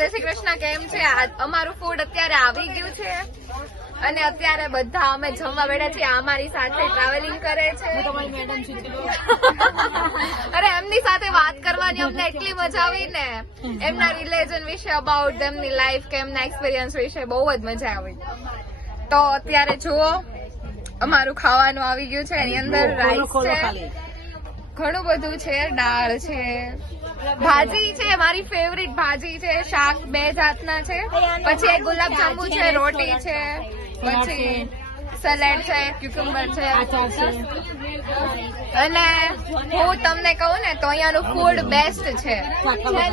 જય શ્રી કૃષ્ણ. કેમ છે? અમારું ફૂડ અત્યારે આવી ગયું છે અને અત્યારે બધા અમે જમવા બેઠા છીએ. અમારી સાથે ટ્રાવેલિંગ કરે છે. અરે એમની સાથે વાત કરવાની અમને એટલી મજા આવી ને, એમના રિલેશન વિશે, અબાઉટ એમની લાઈફ કે એમના એક્સપિરિયન્સ વિશે બહુ જ મજા આવી. તો અત્યારે જુઓ અમારું ખાવાનું આવી ગયું છે. એની અંદર રાઈસ છે, ઘણું બધું છે, દાળ છે, ભાજી છે, મારી ફેવરિટ ભાજી છે, શાક 2 જાતના છે, પછી એક ગુલાબજાંબુ છે, રોટી છે, પછી સલાડ છે, ક્યુકમ્બર છે. અને હું તમને કહું ને તો અહીંયાનું ફૂડ બેસ્ટ છે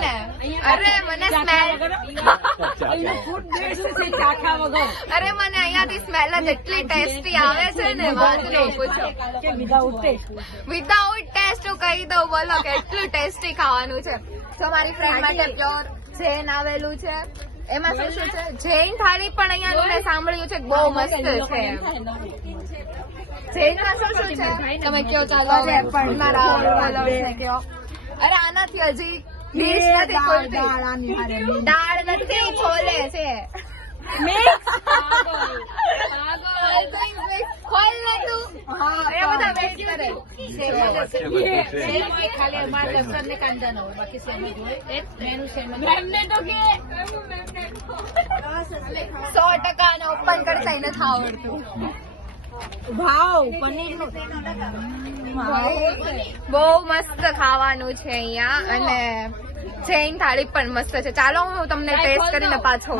ને. અરે મને સ્મેલ અરે મને અહીંયાથી સ્મેલ જ એટલી ટેસ્ટી આવે છે ને, વાત નહીં પૂછો. વિધાઉટ ટેસ્ટ હું કહી દઉં, બોલો કે એટલું ટેસ્ટી ખાવાનું છે. તો મારી ફ્રેન્ડ માટે પ્યોર જૈન આવેલું છે. એમાં શું શું છે? જૈન થાળી પણ અહીંયા મેં સાંભળ્યું છે બહુ મસ્ત છે. જૈનમાં શું શું છે તમે કયો? ચાલો અરે આનાથી હજી ડીશ નથી ખોલતી. દાળ નથી, છોલે છે. ખોલ ને તું. એ બધા વેઇટ કરે. 100% ઓપન કરતા નથી આવડતું. ભાવ પનીર નું બહુ મસ્ત ખાવાનું છે અહીંયા અને જૈન થાળી પણ મસ્ત છે. ચાલો હું તમને ટેસ્ટ કરીને પાછો